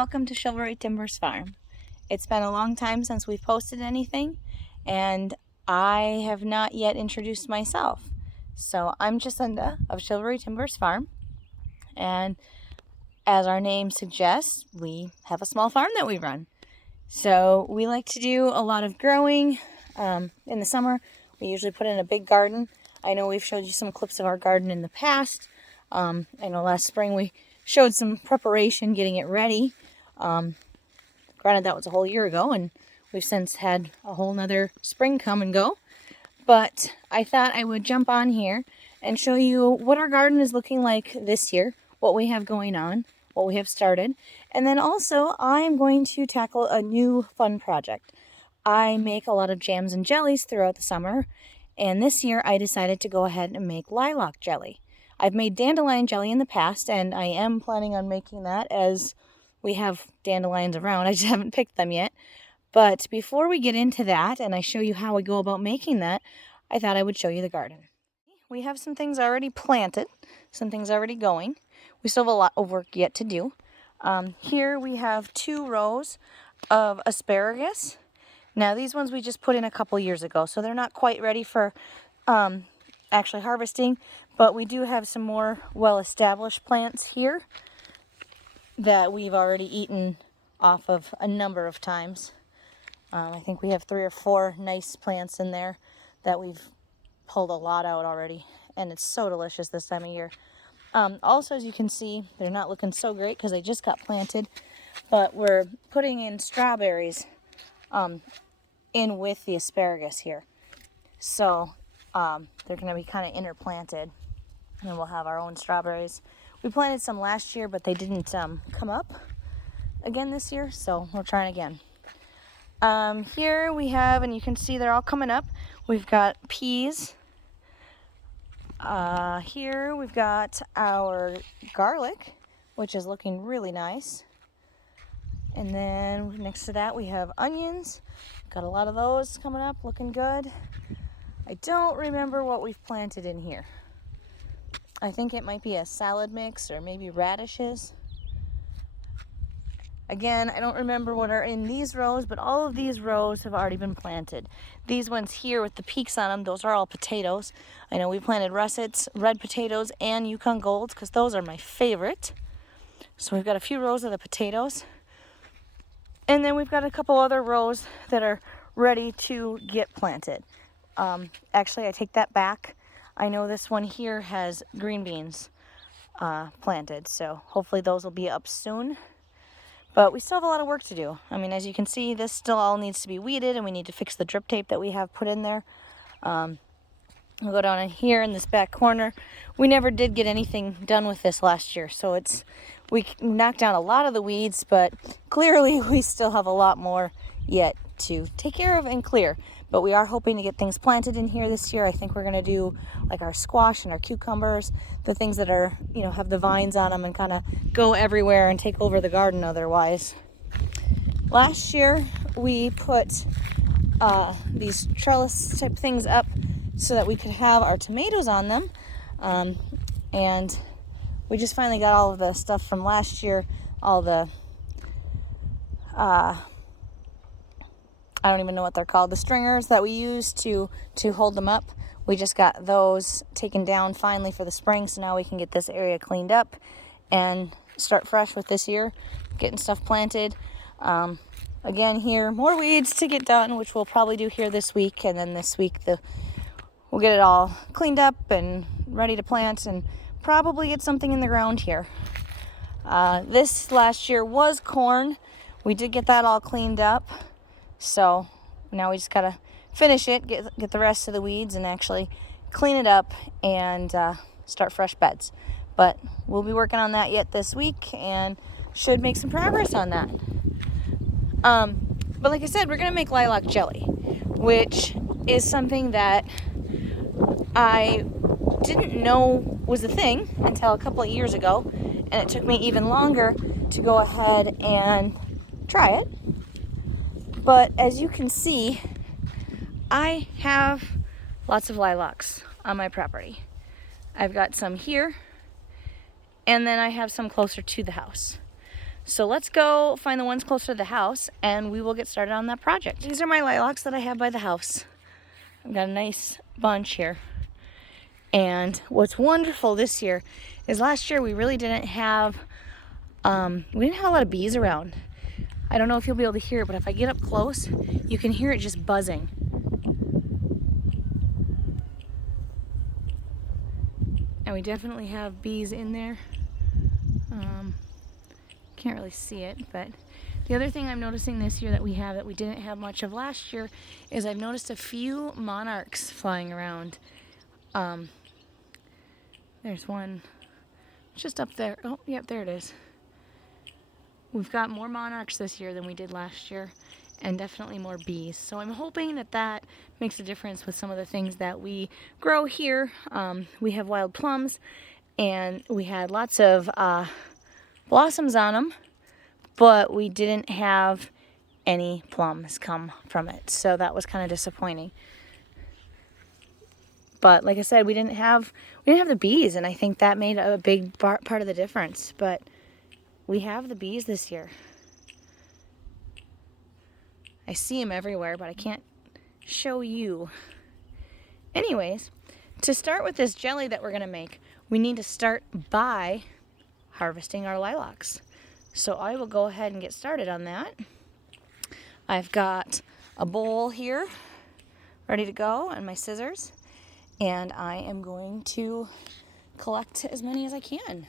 welcome to Chivalry Timbers Farm. It's been a long time since we've posted anything, and I have not yet introduced myself. So I'm Jacinda of Chivalry Timbers Farm, and as our name suggests, we have a small farm that we run. So we like to do a lot of growing. In the summer, we usually put in a big garden. I know we've showed you some clips of our garden in the past. I know last spring we showed some preparation, getting it ready. Granted, that was a whole year ago, and we've since had a whole nother spring come and go. But I thought I would jump on here and show you what our garden is looking like this year, what we have going on, what we have started. And then also, I am going to tackle a new fun project. I make a lot of jams and jellies throughout the summer, and this year I decided to go ahead and make lilac jelly. I've made dandelion jelly in the past, and I am planning on making that as we have dandelions around. I just haven't picked them yet. But before we get into that and I show you how we go about making that, I thought I would show you the garden. We have some things already planted, some things already going. We still have a lot of work yet to do. Here we have 2 rows of asparagus. Now these ones we just put in a couple years ago, so they're not quite ready for actually harvesting, but we do have some more well-established plants here that we've already eaten off of a number of times. I think we have 3 or 4 nice plants in there that we've pulled a lot out already, and it's so delicious this time of year. Also, as you can see, they're not looking so great because they just got planted, but we're putting in strawberries in with the asparagus here. So they're going to be kind of interplanted, and we'll have our own strawberries. We planted some last year, but they didn't come up again this year, so we're trying again. Here we have, and you can see they're all coming up, we've got peas. Here we've got our garlic, which is looking really nice. And then next to that we have onions. Got a lot of those coming up, looking good. I don't remember what we've planted in here. I think it might be a salad mix or maybe radishes. Again, I don't remember what are in these rows, but all of these rows have already been planted. These ones here with the peaks on them, those are all potatoes. I know we planted russets, red potatoes, and Yukon Golds because those are my favorite. So we've got a few rows of the potatoes. And then we've got a couple other rows that are ready to get planted. Actually, I take that back. I know this one here has green beans planted, so hopefully those will be up soon. But we still have a lot of work to do. I mean, as you can see, this still all needs to be weeded, and we need to fix the drip tape that we have put in there. We'll go down in here in this back corner. We never did get anything done with this last year, so we knocked down a lot of the weeds, but clearly we still have a lot more yet to take care of and clear. But we are hoping to get things planted in here this year. I think we're going to do like our squash and our cucumbers, the things that are, you know, have the vines on them and kind of go everywhere and take over the garden otherwise. Last year we put these trellis type things up so that we could have our tomatoes on them. And we just finally got all of the stuff from last year, all the I don't even know what they're called, the stringers that we use to hold them up. We just got those taken down finally for the spring, so now we can get this area cleaned up and start fresh with this year, getting stuff planted. Again here, more weeds to get done, which we'll probably do here this week, and then this week we'll get it all cleaned up and ready to plant and probably get something in the ground here. This last year was corn. We did get that all cleaned up. So now we just gotta finish it, get the rest of the weeds and actually clean it up and start fresh beds. But we'll be working on that yet this week and should make some progress on that. But like I said, we're gonna make lilac jelly, which is something that I didn't know was a thing until a couple of years ago, and it took me even longer to go ahead and try it. But as you can see, I have lots of lilacs on my property. I've got some here, and then I have some closer to the house. So let's go find the ones closer to the house and we will get started on that project. These are my lilacs that I have by the house. I've got a nice bunch here. And what's wonderful this year is last year we really didn't have, a lot of bees around. I don't know if you'll be able to hear it, but if I get up close, you can hear it just buzzing. And we definitely have bees in there. Can't really see it, but the other thing I'm noticing this year that we have that we didn't have much of last year is I've noticed a few monarchs flying around. There's one just up there. Oh, yep, there it is. We've got more monarchs this year than we did last year, and definitely more bees. So I'm hoping that that makes a difference with some of the things that we grow here. We have wild plums, and we had lots of blossoms on them, but we didn't have any plums come from it. So that was kind of disappointing. But like I said, we didn't have the bees, and I think that made a big part of the difference. But we have the bees this year. I see them everywhere, but I can't show you. Anyways, to start with this jelly that we're gonna make, we need to start by harvesting our lilacs. So I will go ahead and get started on that. I've got a bowl here ready to go and my scissors. And I am going to collect as many as I can.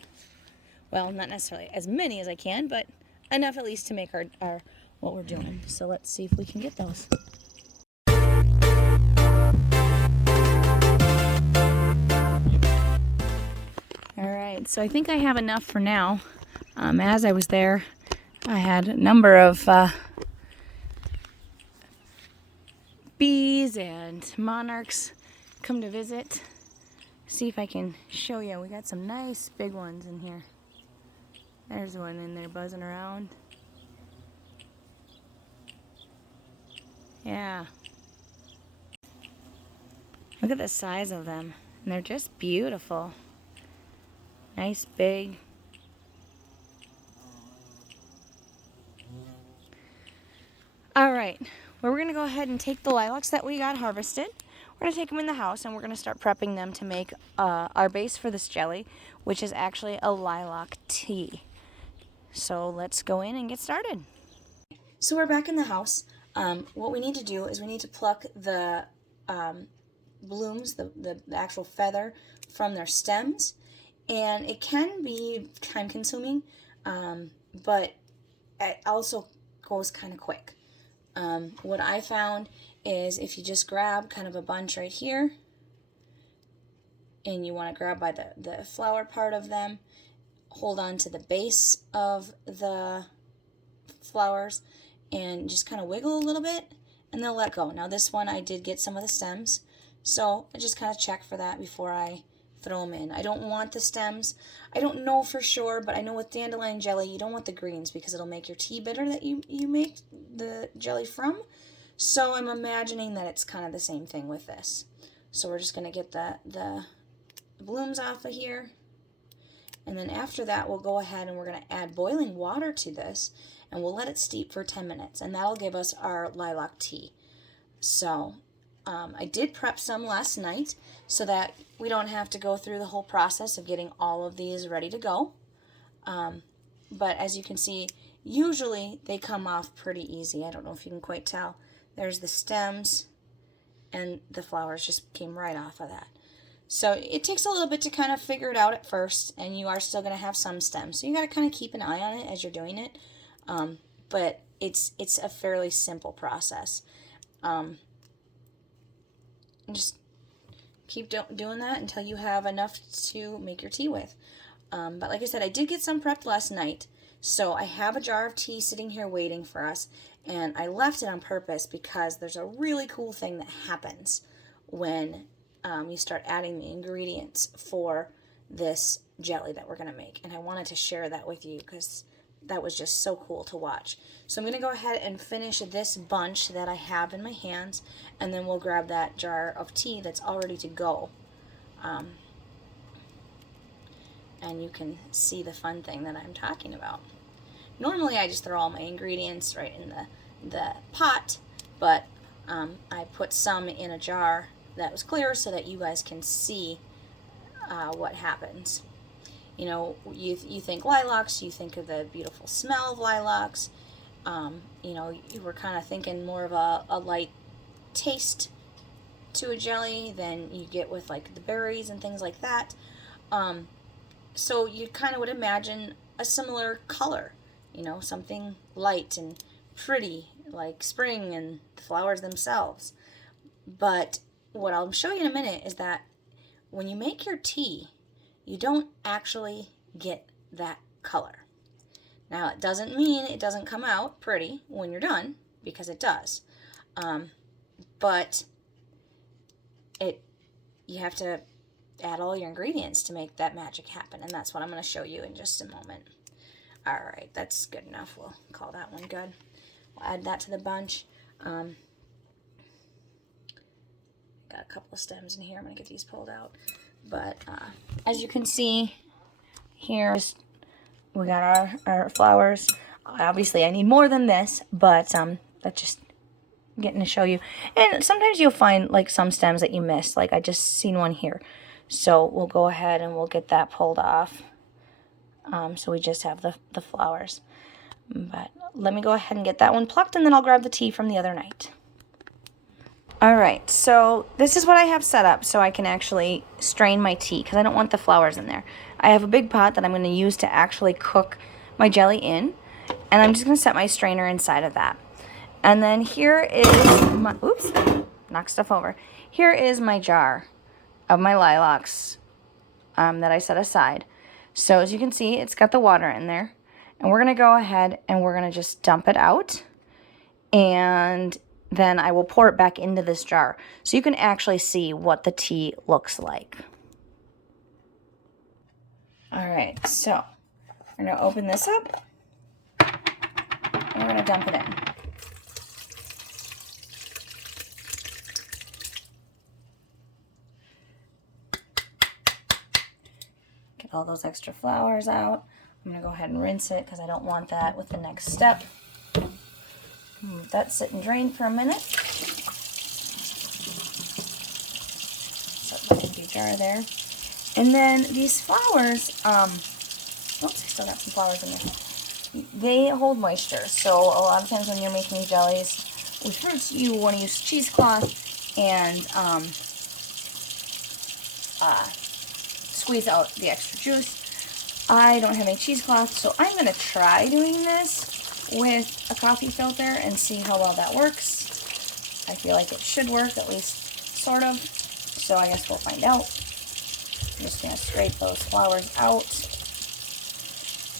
Well, not necessarily as many as I can, but enough at least to make our what we're doing. So let's see if we can get those. All right, so I think I have enough for now. As I was there, I had a number of bees and monarchs come to visit. See if I can show you. We got some nice big ones in here. There's one in there buzzing around. Yeah. Look at the size of them. And they're just beautiful. Nice big. All right. Well, we're going to go ahead and take the lilacs that we got harvested. We're going to take them in the house and we're going to start prepping them to make our base for this jelly, which is actually a lilac tea. So let's go in and get started. So we're back in the house. What we need to do is we need to pluck the blooms, the actual feather, from their stems. And it can be time consuming, but it also goes kind of quick. What I found is if you just grab kind of a bunch right here, and you want to grab by the flower part of them, hold on to the base of the flowers, and just kind of wiggle a little bit, and they'll let go. Now this one I did get some of the stems, so I just kind of check for that before I throw them in. I don't want the stems. I don't know for sure, but I know with dandelion jelly, you don't want the greens because it'll make your tea bitter that you make the jelly from. So I'm imagining that it's kind of the same thing with this. So we're just going to get the blooms off of here. And then after that, we'll go ahead and we're going to add boiling water to this, and we'll let it steep for 10 minutes, and that'll give us our lilac tea. So I did prep some last night so that we don't have to go through the whole process of getting all of these ready to go. But as you can see, usually they come off pretty easy. I don't know if you can quite tell. There's the stems, and the flowers just came right off of that. So it takes a little bit to kind of figure it out at first, and you are still going to have some stems. So you got to kind of keep an eye on it as you're doing it. But it's a fairly simple process. Just keep doing that until you have enough to make your tea with. But like I said, I did get some prepped last night. So I have a jar of tea sitting here waiting for us. And I left it on purpose because there's a really cool thing that happens when you start adding the ingredients for this jelly that we're going to make. And I wanted to share that with you because that was just so cool to watch. So I'm going to go ahead and finish this bunch that I have in my hands, and then we'll grab that jar of tea that's all ready to go. And you can see the fun thing that I'm talking about. Normally I just throw all my ingredients right in the pot, but I put some in a jar that was clear so that you guys can see what happens. You know, you think lilacs, you think of the beautiful smell of lilacs. You know, you were kind of thinking more of a light taste to a jelly than you get with like the berries and things like that. So you kind of would imagine a similar color, you know, something light and pretty like spring and the flowers themselves. But what I'll show you in a minute is that when you make your tea, you don't actually get that color. Now, it doesn't mean it doesn't come out pretty when you're done, because it does. But you have to add all your ingredients to make that magic happen, and that's what I'm going to show you in just a moment. All right, that's good enough. We'll call that one good. We'll add that to the bunch. Got a couple of stems in here. I'm going to get these pulled out. But as you can see here, we got our flowers. Obviously, I need more than this, but that's just getting to show you. And sometimes you'll find like some stems that you missed. Like I just seen one here. So we'll go ahead and we'll get that pulled off. So we just have the flowers. But let me go ahead and get that one plucked, and then I'll grab the tea from the other night. Alright, so this is what I have set up so I can actually strain my tea, because I don't want the flowers in there. I have a big pot that I'm going to use to actually cook my jelly in, and I'm just going to set my strainer inside of that. And then here is my, oops, knock stuff over. Here is my jar of my lilacs that I set aside. So as you can see, it's got the water in there, and we're going to go ahead and we're going to just dump it out, and then I will pour it back into this jar so you can actually see what the tea looks like. All right, so we're going to open this up and we're going to dump it in. Get all those extra flowers out. I'm going to go ahead and rinse it because I don't want that with the next step. Let that sit and drain for a minute. Set my empty jar there. And then these flowers, oops, I still got some flowers in there. They hold moisture, so a lot of times when you're making jellies with fruits, you want to use cheesecloth and squeeze out the extra juice. I don't have any cheesecloth, so I'm going to try doing this with a coffee filter and see how well that works. I feel like it should work, at least sort of, so I guess we'll find out. I'm just going to scrape those flowers out,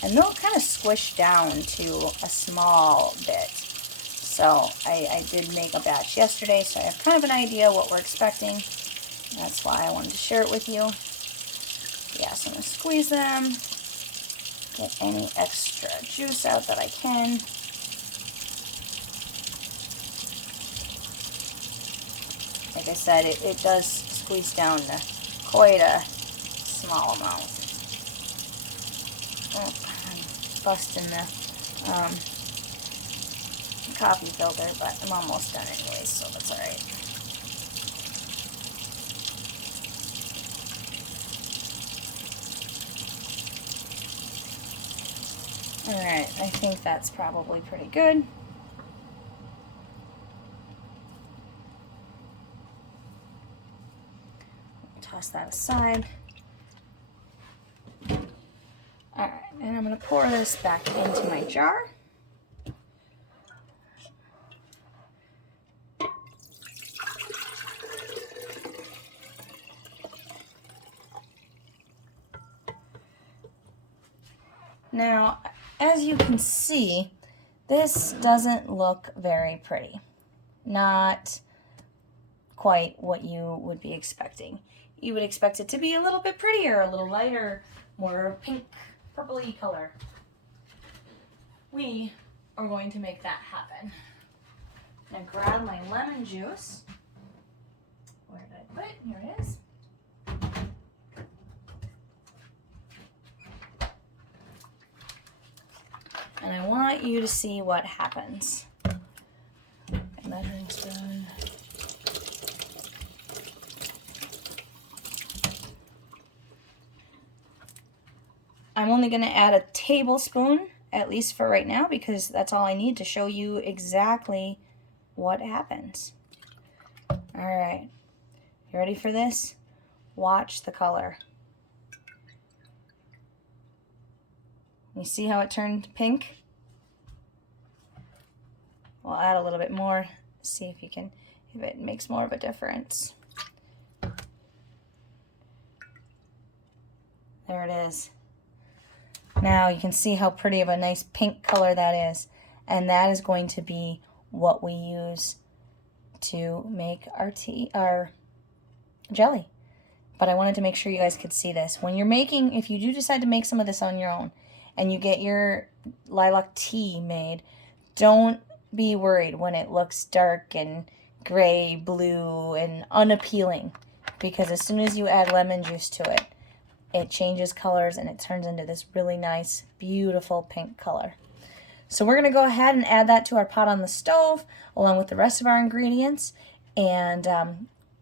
and they'll kind of squish down to a small bit. So I did make a batch yesterday, so I have kind of an idea what we're expecting. That's why I wanted to share it with you. Yeah, so I'm going to squeeze them. Get any extra juice out that I can. Like I said, it does squeeze down to quite a small amount. Oh, I'm busting the coffee filter, but I'm almost done anyway, so that's alright. Alright, I think that's probably pretty good. Toss that aside. Alright, and I'm going to pour this back into my jar. Now, as you can see, this doesn't look very pretty. Not quite what you would be expecting. You would expect it to be a little bit prettier, a little lighter, more pink, purpley color. We are going to make that happen. Now grab my lemon juice. Where did I put it? Here it is. And I want want you to see what happens. Measuring's done. I'm only going to add a tablespoon, at least for right now, because that's all I need to show you exactly what happens. All right, you ready for this? Watch the color. You see how it turned pink? We'll add a little bit more, see if it makes more of a difference. There it is. Now you can see how pretty of a nice pink color that is. And that is going to be what we use to make our jelly. But I wanted to make sure you guys could see this. When you're making, if you do decide to make some of this on your own and you get your lilac tea made, don't be worried when it looks dark and gray, blue, and unappealing. Because as soon as you add lemon juice to it, it changes colors and it turns into this really nice, beautiful pink color. So we're going to go ahead and add that to our pot on the stove along with the rest of our ingredients, and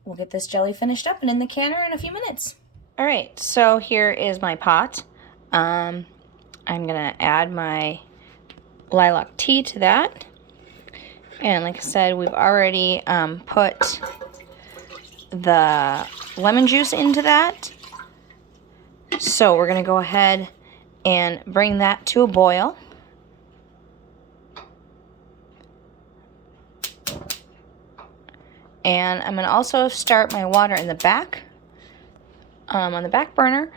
we'll get this jelly finished up and in the canner in a few minutes. All right, so here is my pot. I'm going to add my lilac tea to that. And like I said, we've already put the lemon juice into that. So we're going to go ahead and bring that to a boil. And I'm going to also start my water in the back, on the back burner.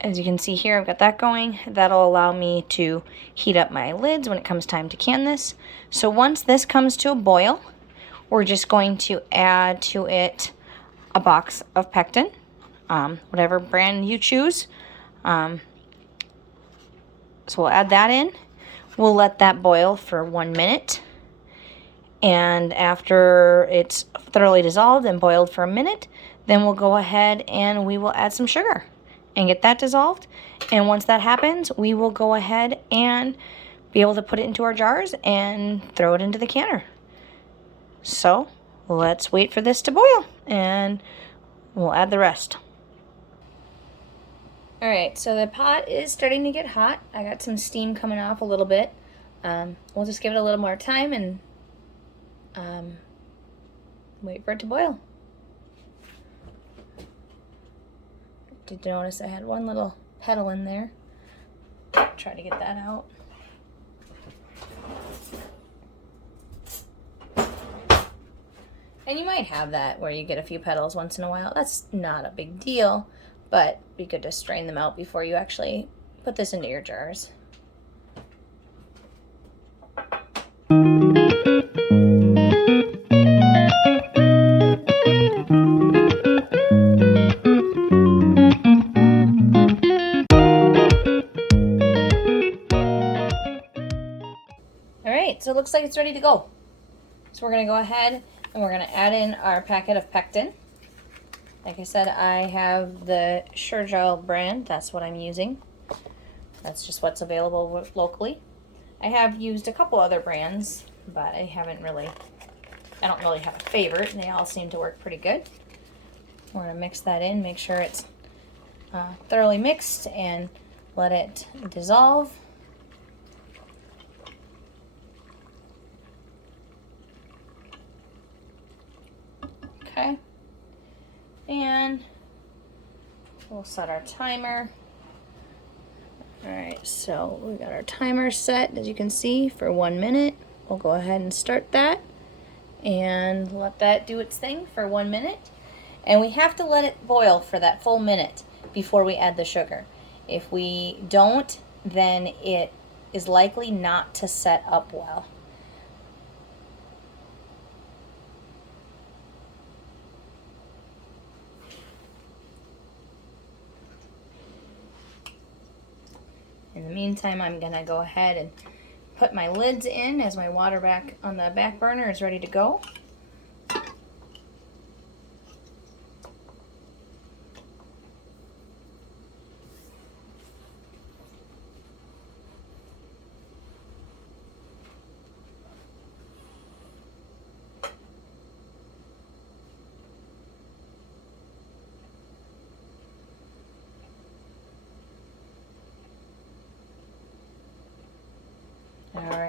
As you can see here, I've got that going. That'll allow me to heat up my lids when it comes time to can this. So once this comes to a boil, we're just going to add to it a box of pectin, whatever brand you choose. So we'll add that in. We'll let that boil for 1 minute. And after it's thoroughly dissolved and boiled for a minute, then we'll go ahead and we will add some sugar and get that dissolved. And once that happens, we will go ahead and be able to put it into our jars and throw it into the canner. So let's wait for this to boil and we'll add the rest. All right, so the pot is starting to get hot. I got some steam coming off a little bit. We'll just give it a little more time and wait for it to boil. Did you notice I had one little petal in there? Try to get that out. And you might have that where you get a few petals once in a while. That's not a big deal, but be good to strain them out before you actually put this into your jars. So it looks like it's ready to go. So we're going to go ahead and we're going to add in our packet of pectin. Like I said, I have the Sure brand. That's what I'm using. That's just what's available locally. I have used a couple other brands, but I don't really have a favorite, and they all seem to work pretty good. We're going to mix that in, make sure it's thoroughly mixed, and let it dissolve. Okay, and we'll set our timer. All right, so we got our timer set, as you can see, for 1 minute. We'll go ahead and start that and let that do its thing for 1 minute. And we have to let it boil for that full minute before we add the sugar. If we don't, then it is likely not to set up well. In the meantime, I'm going to go ahead and put my lids in as my water back on the back burner is ready to go.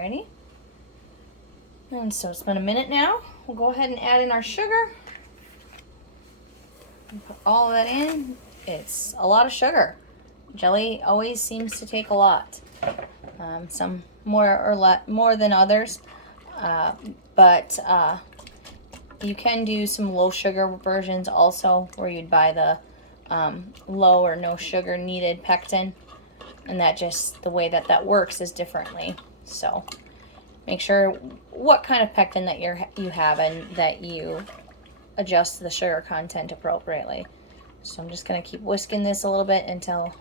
Alrighty. And so it's been a minute now. We'll go ahead and add in our sugar. And put all of that in. It's a lot of sugar. Jelly always seems to take a lot. Some more than others. But you can do some low sugar versions also, where you'd buy the low or no sugar needed pectin, and that just the way that works is differently. So make sure what kind of pectin that you have and that you adjust the sugar content appropriately. So I'm just going to keep whisking this a little bit until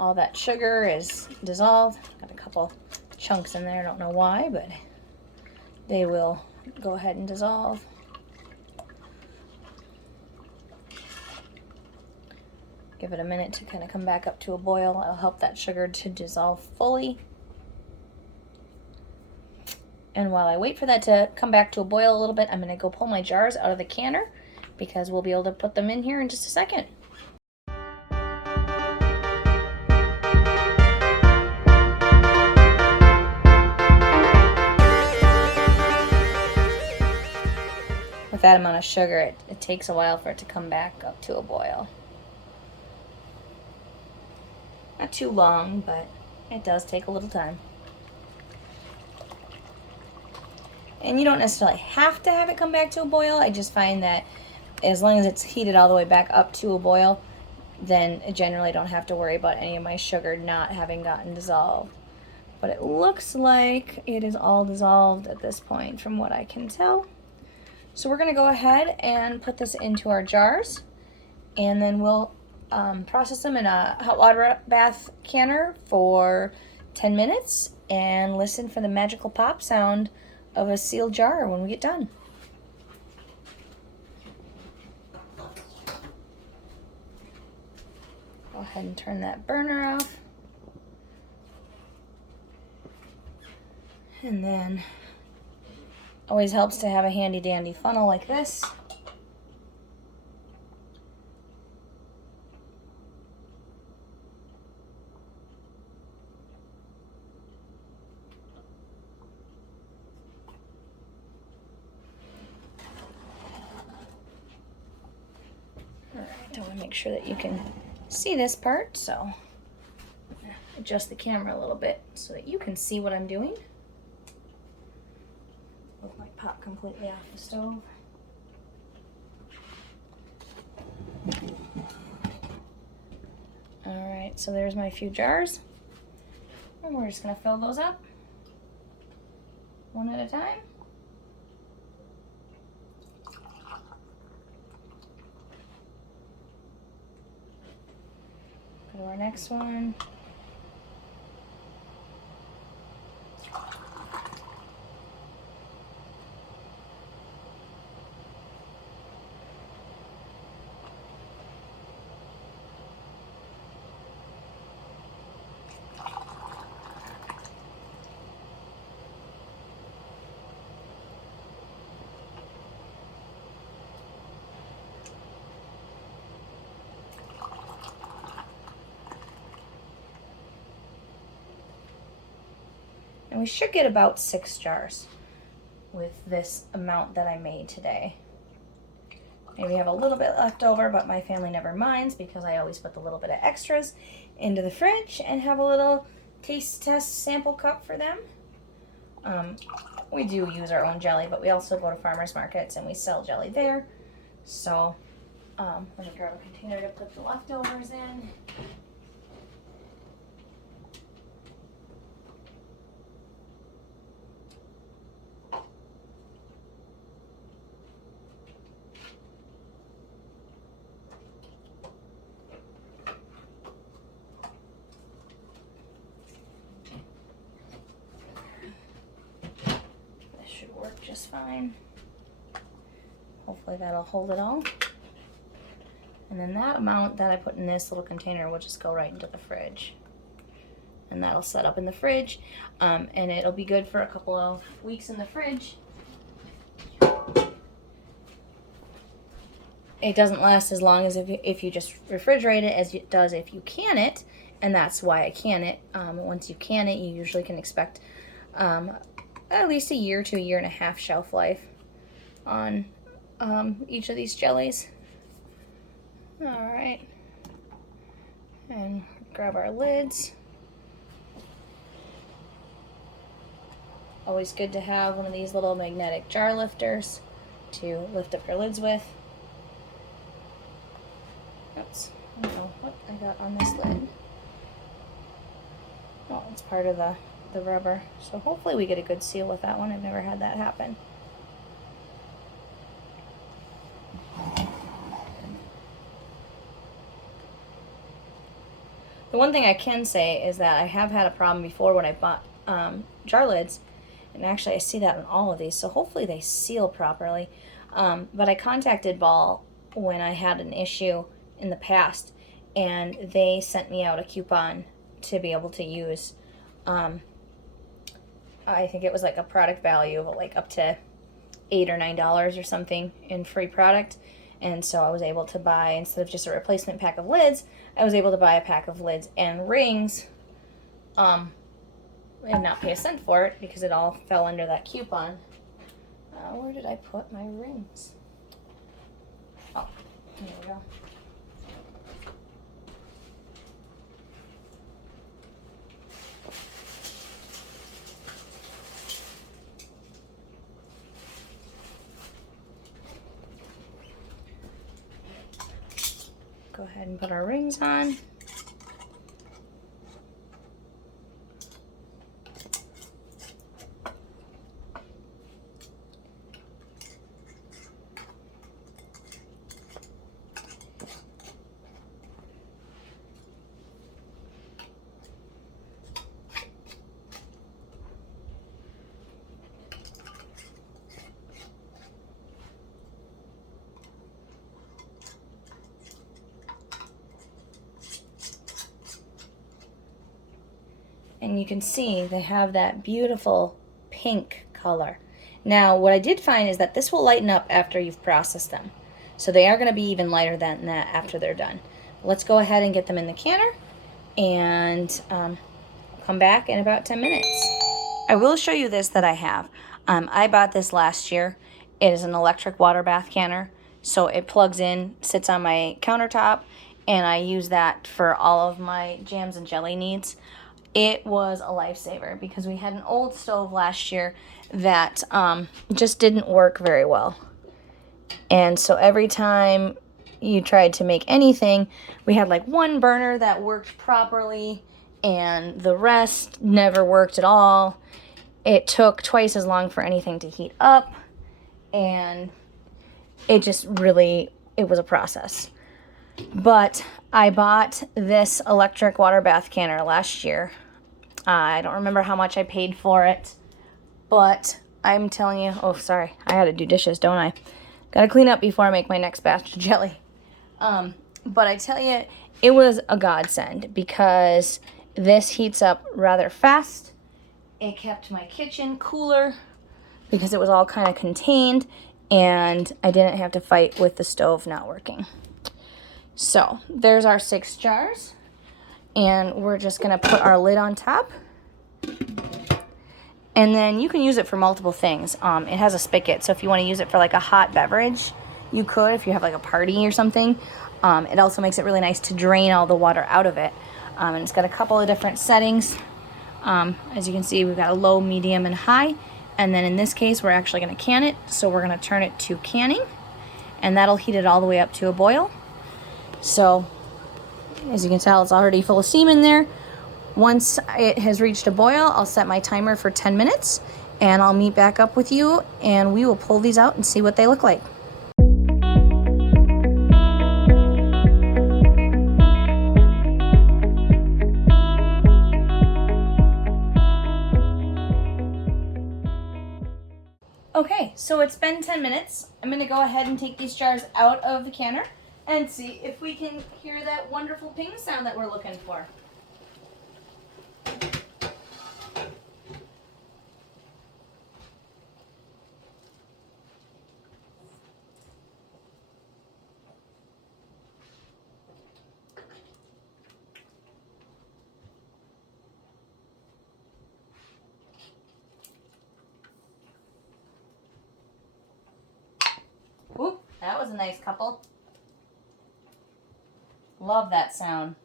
all that sugar is dissolved. Got a couple chunks in there, I don't know why, but they will go ahead and dissolve. Give it a minute to kind of come back up to a boil. It'll help that sugar to dissolve fully. And while I wait for that to come back to a boil a little bit, I'm going to go pull my jars out of the canner because we'll be able to put them in here in just a second. With that amount of sugar, it takes a while for it to come back up to a boil. Not too long, but it does take a little time. And you don't necessarily have to have it come back to a boil. I just find that as long as it's heated all the way back up to a boil, then I generally don't have to worry about any of my sugar not having gotten dissolved. But it looks like it is all dissolved at this point from what I can tell. So we're going to go ahead and put this into our jars, and then we'll process them in a hot water bath canner for 10 minutes and listen for the magical pop sound of a sealed jar when we get done. Go ahead and turn that burner off. And then always helps to have a handy dandy funnel like this. I want to make sure that you can see this part, so adjust the camera a little bit so that you can see what I'm doing. Move my pot completely off the stove. Alright, so there's my few jars, and we're just going to fill those up one at a time. Go to our next one. And we should get about 6 jars with this amount that I made today. Maybe have a little bit left over, but my family never minds because I always put the little bit of extras into the fridge and have a little taste test sample cup for them. We do use our own jelly, but we also go to farmers markets and we sell jelly there. So let me grab a container to put the leftovers in. Just fine. Hopefully that'll hold it all. And then that amount that I put in this little container will just go right into the fridge. And that'll set up in the fridge. And it'll be good for a couple of weeks in the fridge. It doesn't last as long as if you just refrigerate it as it does if you can it. And that's why I can it. Once you can it, you usually can expect at least a year to a year and a half shelf life on each of these jellies. All right, and grab our lids. Always good to have one of these little magnetic jar lifters to lift up your lids with. Oops, I don't know what I got on this lid. Oh, it's part of the rubber. So hopefully we get a good seal with that one. I've never had that happen. The one thing I can say is that I have had a problem before when I bought jar lids, and actually I see that in all of these, so hopefully they seal properly. But I contacted Ball when I had an issue in the past, and they sent me out a coupon to be able to use. I think it was like a product value of like up to $8 or $9 or something in free product. And so I was able to buy, instead of just a replacement pack of lids, I was able to buy a pack of lids and rings, and not pay a cent for it because it all fell under that coupon. Where did I put my rings? Oh, there we go. Go ahead and put our rings on. And you can see they have that beautiful pink color. Now, what I did find is that this will lighten up after you've processed them. So they are going to be even lighter than that after they're done. Let's go ahead and get them in the canner, and come back in about 10 minutes. I will show you this that I have. I bought this last year. It is an electric water bath canner. So it plugs in, sits on my countertop, and I use that for all of my jams and jelly needs. It was a lifesaver because we had an old stove last year that just didn't work very well. And so every time you tried to make anything, we had like one burner that worked properly and the rest never worked at all. It took twice as long for anything to heat up, and it just really, it was a process. But I bought this electric water bath canner last year. I don't remember how much I paid for it, but I'm telling you, oh, sorry, I had to do dishes, don't I? Gotta clean up before I make my next batch of jelly. But I tell you, it was a godsend because this heats up rather fast. It kept my kitchen cooler because it was all kind of contained, and I didn't have to fight with the stove not working. So there's our 6 jars. And we're just going to put our lid on top. And then you can use it for multiple things. It has a spigot, so if you want to use it for like a hot beverage, you could if you have like a party or something. It also makes it really nice to drain all the water out of it. And it's got a couple of different settings. As you can see, we've got a low, medium, and high. And then in this case, we're actually going to can it. So we're going to turn it to canning. And that'll heat it all the way up to a boil. So as you can tell, it's already full of steam in there. Once it has reached a boil, I'll set my timer for 10 minutes, and I'll meet back up with you, and we will pull these out and see what they look like. Okay, so it's been 10 minutes. I'm going to go ahead and take these jars out of the canner and see if we can hear that wonderful ping sound that we're looking for. That was a nice couple. Love that sound.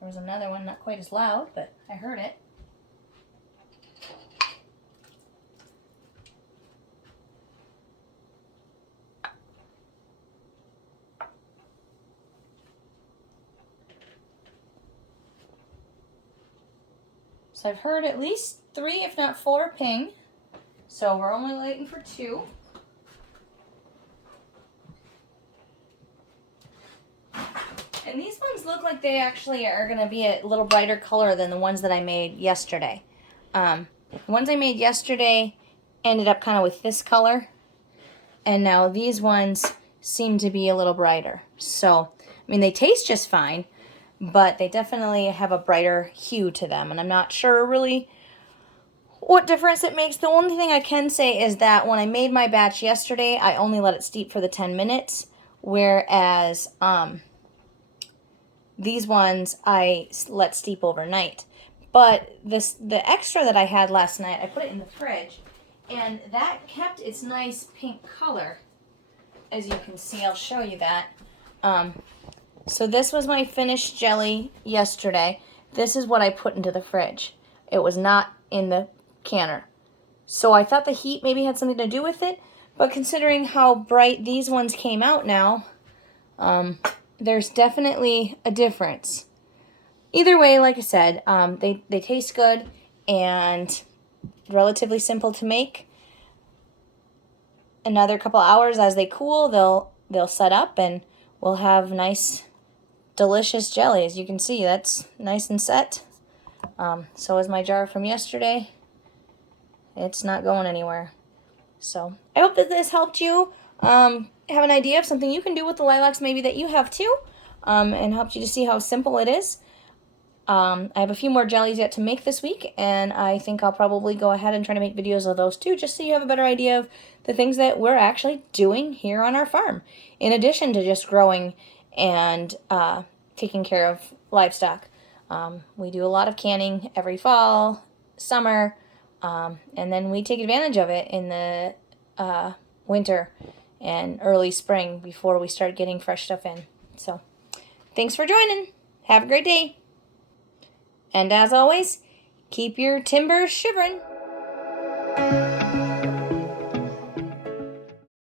There was another one, not quite as loud, but I heard it. So I've heard at least 3, if not 4, ping. So we're only waiting for 2. And these ones look like they actually are going to be a little brighter color than the ones that I made yesterday. The ones I made yesterday ended up kind of with this color. And now these ones seem to be a little brighter. So, I mean, they taste just fine, but they definitely have a brighter hue to them. And I'm not sure really what difference it makes. The only thing I can say is that when I made my batch yesterday, I only let it steep for the 10 minutes, whereas these ones I let steep overnight. But the extra that I had last night, I put it in the fridge, and that kept its nice pink color. As you can see, I'll show you that. So this was my finished jelly yesterday. This is what I put into the fridge. It was not in the canner. So I thought the heat maybe had something to do with it, but considering how bright these ones came out now, there's definitely a difference. Either way, like I said, they taste good and relatively simple to make. Another couple hours as they cool, they'll set up and we'll have nice, delicious jelly. As you can see, that's nice and set. So is my jar from yesterday. It's not going anywhere. So I hope that this helped you have an idea of something you can do with the lilacs maybe that you have too, and helped you to see how simple it is. I have a few more jellies yet to make this week, and I think I'll probably go ahead and try to make videos of those too, just so you have a better idea of the things that we're actually doing here on our farm, in addition to just growing and taking care of livestock. We do a lot of canning every fall, summer, and then we take advantage of it in the winter and early spring before we start getting fresh stuff in. So, thanks for joining. Have a great day. And as always, keep your timbers shivering.